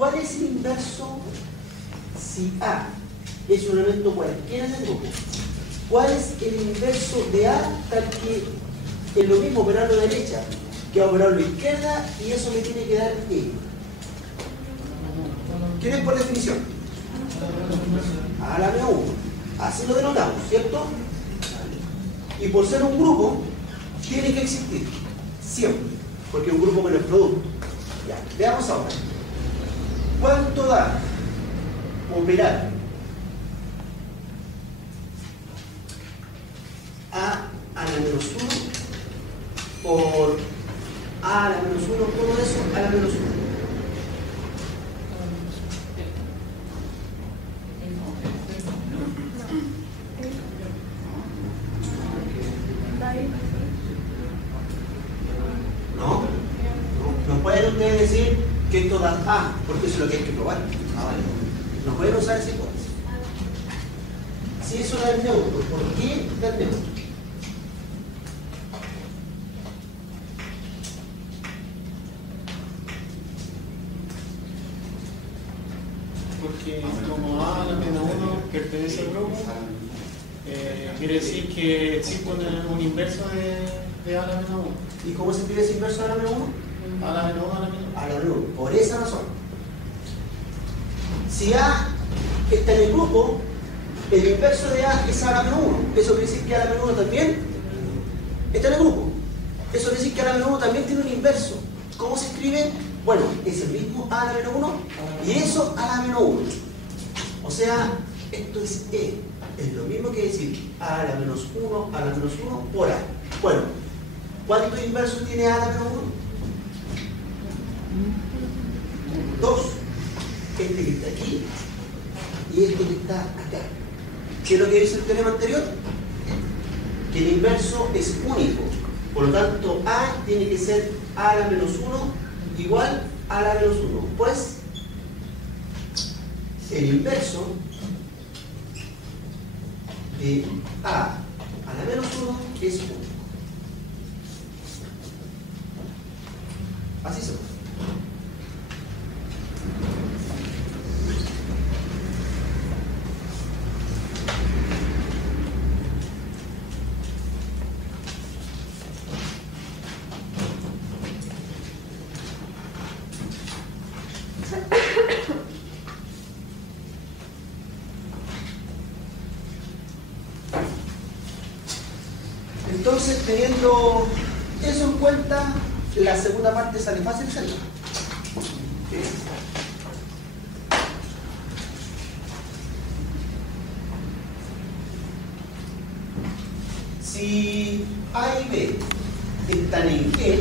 ¿Cuál es el inverso si A es un elemento cualquiera en el grupo? ¿Cuál es el inverso de A tal que es lo mismo operarlo a la derecha que operarlo a la izquierda y eso me tiene que dar E? ¿Quién es por definición? A la menos 1. Así lo denotamos, ¿cierto? Y por ser un grupo, tiene que existir. Siempre. Porque es un grupo con el producto. Ya, veamos ahora. ¿Cuánto da operar A la menos 1 por A la menos 1, todo eso a la menos 1? No pueden ustedes decir que esto da A, porque eso es lo que hay que probar. No pueden usar esa hipótesis. Si eso da el neutro, ¿por qué da el neutro? Porque como A la menos 1 pertenece al grupo, quiere decir que existe un inverso de A la menos 1. ¿Y cómo se escribe ese inverso a la menos 1? A la menos 1, a la menos 1. A la menos 1. Por esa razón. Si A está en el grupo, el inverso de A es A la menos 1. Eso quiere decir que A la menos 1 también está en el grupo. Eso quiere decir que A la menos 1 también tiene un inverso. ¿Cómo se escribe? Bueno, es el mismo A la menos 1 y eso a la menos 1. O sea, esto es E. Es lo mismo que decir A la menos 1 por A. Bueno, ¿cuántos inversos tiene A la menos 1? 2. Este que está aquí y este que está acá. ¿Qué es lo que dice el teorema anterior? Que el inverso es único. Por lo tanto, A tiene que ser A la menos 1 igual a la menos 1. Pues, el inverso de A la menos 1 es 1. Así se puede. Entonces, teniendo eso en cuenta, la segunda parte sale fácil de salir. Si A y B están en G,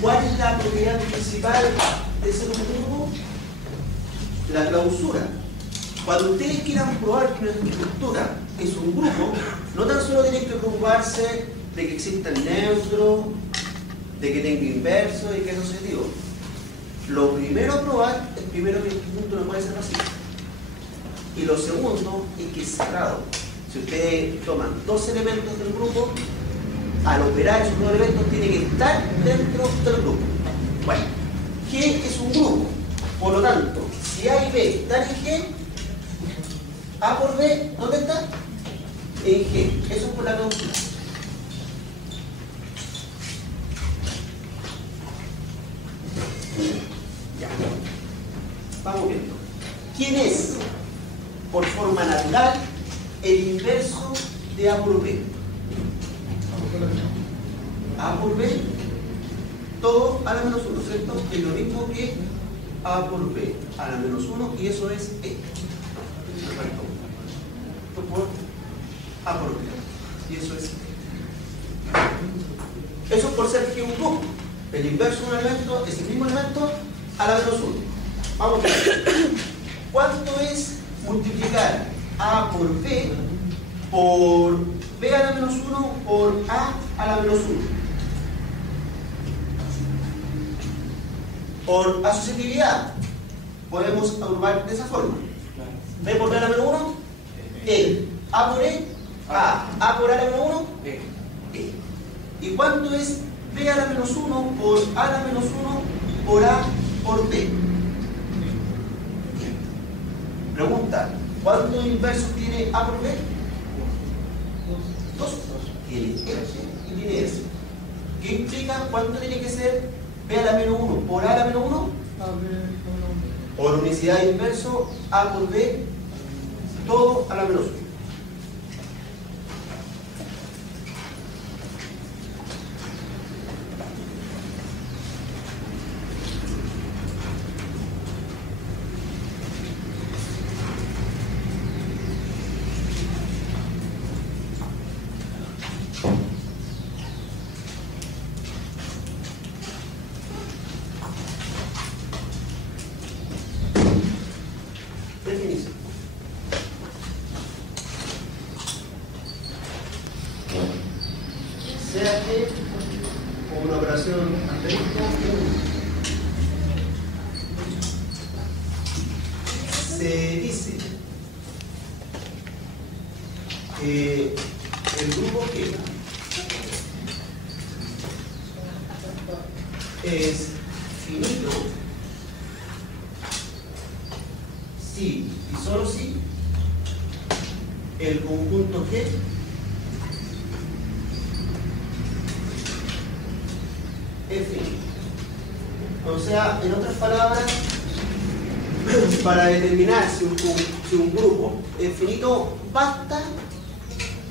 ¿cuál es la propiedad principal de ser un grupo? La clausura. Cuando ustedes quieran probar que una estructura es un grupo, no tan solo tienen que preocuparse de que exista el neutro, de que tenga inverso y que es asociativo. Lo primero a probar es primero que el punto no puede ser vacío. Y lo segundo es que es cerrado. Si ustedes toman dos elementos del grupo, al operar esos dos elementos tienen que estar dentro del grupo. Bueno, G es un grupo. Por lo tanto, si A y B están en G, A por B, ¿dónde está? En G. Eso es por la clausura. Ya. Vamos viendo. ¿Quién es, por forma natural, el inverso de A por B? A por B, todo a la menos 1, ¿cierto? Es lo mismo que A por B a la menos 1 y eso es E. Perfecto. Esto por A por B. Y eso es E. Eso es por ser G un grupo. El inverso de un elemento es el mismo elemento a la menos 1. Vamos a ver. ¿Cuánto es multiplicar A por B por B a la menos 1 por A la menos 1? Por asociatividad, podemos agrupar de esa forma. B por B a la menos 1, E. A por E, A por A a la menos 1, E. ¿Y cuánto es B a la menos 1 por A a la menos 1 por A por B? ¿Cuántos inversos tiene A por B? 2. Tiene X y tiene S. ¿Qué implica cuánto tiene que ser B a la menos 1 por A a la menos 1? Por unicidad de inverso, A por B, todo a la menos 1. Definición. Sea que con una operación asterisco se dice que el grupo G es finito si y solo si el conjunto G es finito. O sea, en otras palabras, para determinar si un grupo es finito, basta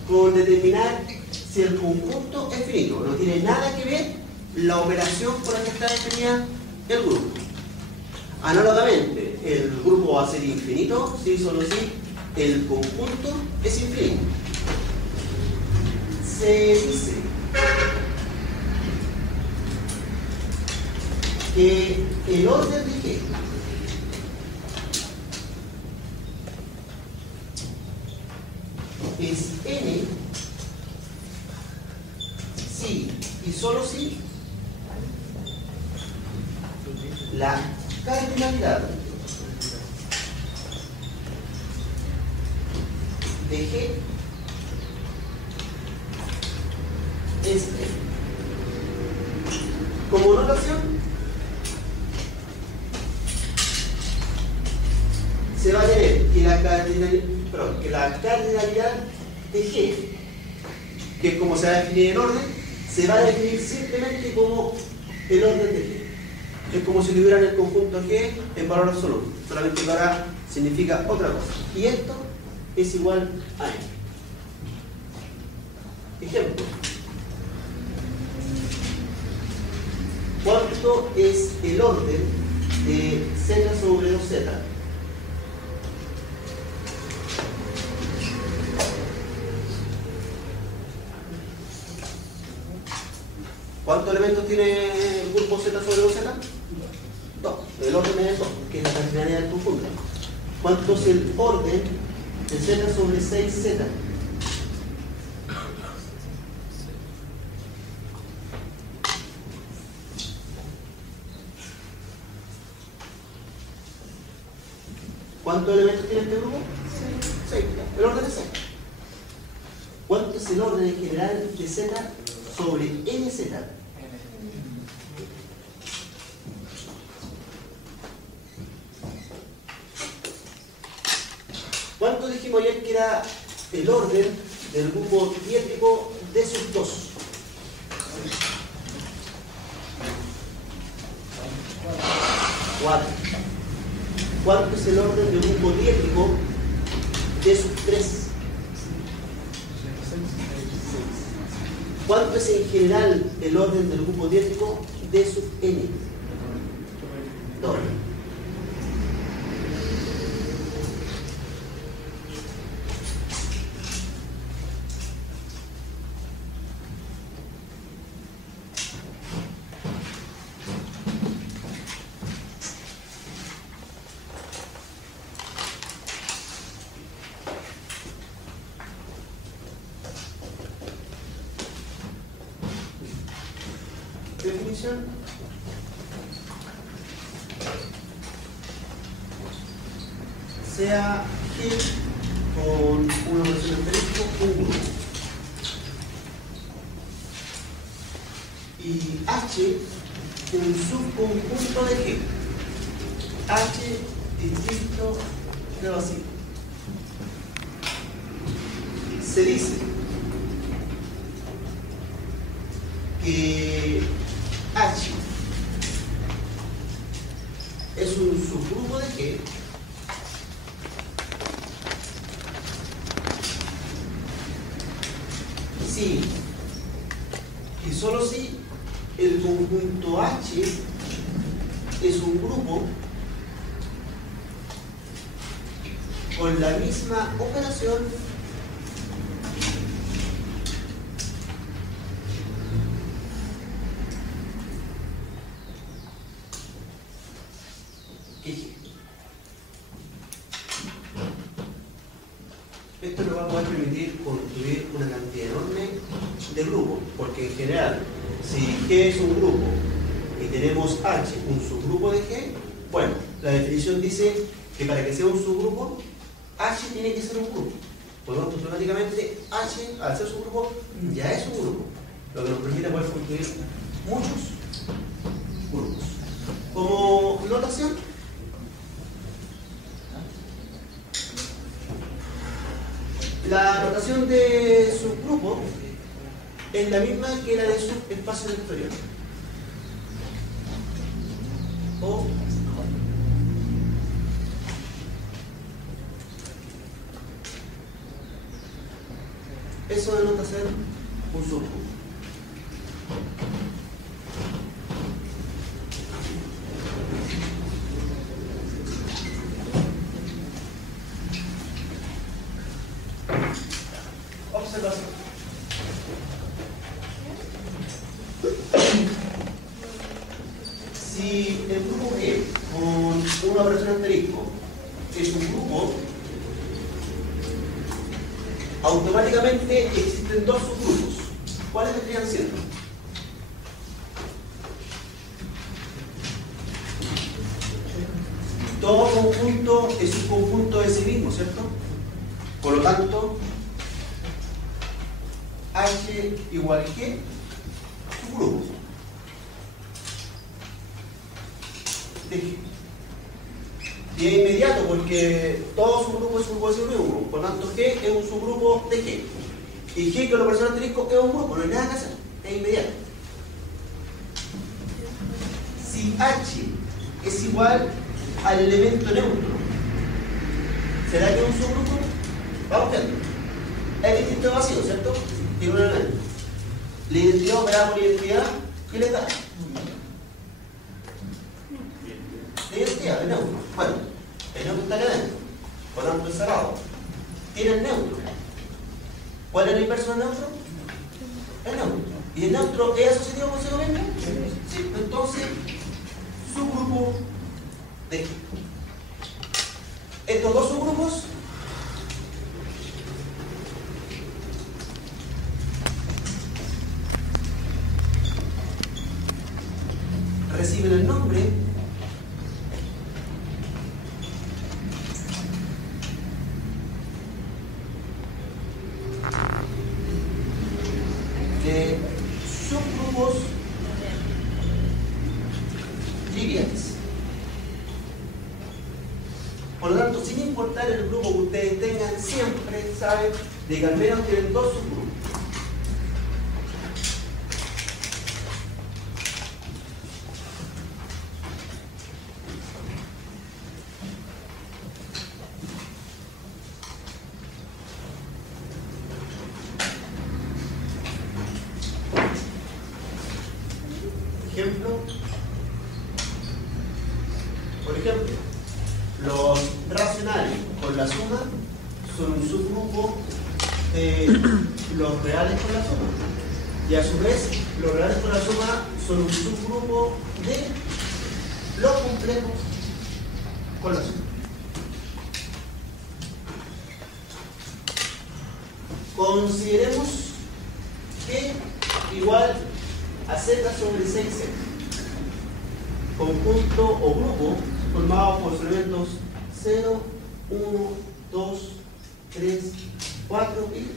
con determinar si el conjunto es finito. No tiene nada que ver la operación por la que está definida el grupo. Análogamente, el grupo va a ser infinito si solo si el conjunto es infinito. Se dice que el orden de G es n si y solo si la cardinalidad de G es n. Como notación, se va a tener que la cardinalidad de G, que es como se va a definir en orden, se va a definir simplemente como el orden de G. Es como si tuvieran el conjunto G en valor absoluto, solamente que ahora significa otra cosa. Y esto es igual a n. Ejemplo. ¿Cuánto es el orden de z sobre 2z? ¿Cuántos elementos tiene el grupo Z sobre 2Z? 2. El orden es 2, que es la cardinalidad del conjunto. ¿Cuánto es el orden de Z sobre 6Z? ¿Cuántos elementos tiene este grupo? 6. El orden es 6. ¿Cuánto es el orden en general de Z sobre NZ? ¿Cuánto dijimos ayer que era el orden del grupo diétrico de sus dos? 4. ¿Cuánto es el orden del grupo diétrico de sus 3? ¿Cuánto es en general el orden del grupo diétrico de sub n? 2. Definición. Sea G con una operación asterisco un grupo. Y H un subconjunto de G. H distinto de vacío. se dice que H es un subgrupo de G si y solo si el conjunto H es un grupo con la misma operación que G. Esto nos va a poder permitir construir una cantidad enorme de grupos, porque en general, si G es un grupo y tenemos H, un subgrupo de G, bueno, la definición dice que para que sea un subgrupo, H tiene que ser un grupo. Por lo tanto, automáticamente H, al ser subgrupo, ya es un grupo, lo que nos permite poder construir muchos grupos. Como notación, la notación de subgrupo es la misma que la de subespacio vectorial. O eso denota ser un subgrupo. Observación. Si el grupo G con una operación asterisco es un grupo, automáticamente existen dos subgrupos. ¿Cuáles vendrían siendo? Todo conjunto es un conjunto de sí mismo, ¿cierto? Por lo tanto, H igual que subgrupo de G. Y es inmediato porque todo subgrupo es un grupo de sí mismo. Por lo tanto, G es un subgrupo de G. Y G con la operación asterisco es un grupo, no hay nada que hacer, es inmediato. Si H es igual al elemento neutro, ¿será que es un subgrupo? Vamos viendo. Es distinto de vacío, ¿cierto? Tiene un elemento. La identidad operada por la identidad, ¿qué le da? La identidad, el neutro. Bueno, el neutro está acá adentro, por lo tanto es cerrado. Tiene el neutro. ¿Cuál es el inverso del neutro? El neutro. ¿Y el neutro es asociativo consigo mismo? Sí, entonces, subgrupo de G. Estos dos subgrupos reciben el nombre de subgrupos triviales. Por lo tanto, sin importar el grupo que ustedes tengan, siempre saben de que al menos tienen dos subgrupos. Ejemplo, por ejemplo, los racionales con la suma son un subgrupo de los reales con la suma, y a su vez los reales con la suma son un subgrupo de los complejos con la suma. Consideremos que igual a z sobre 6z, conjunto o grupo formado por los elementos 0, 1, 2, 3, 4 y 5.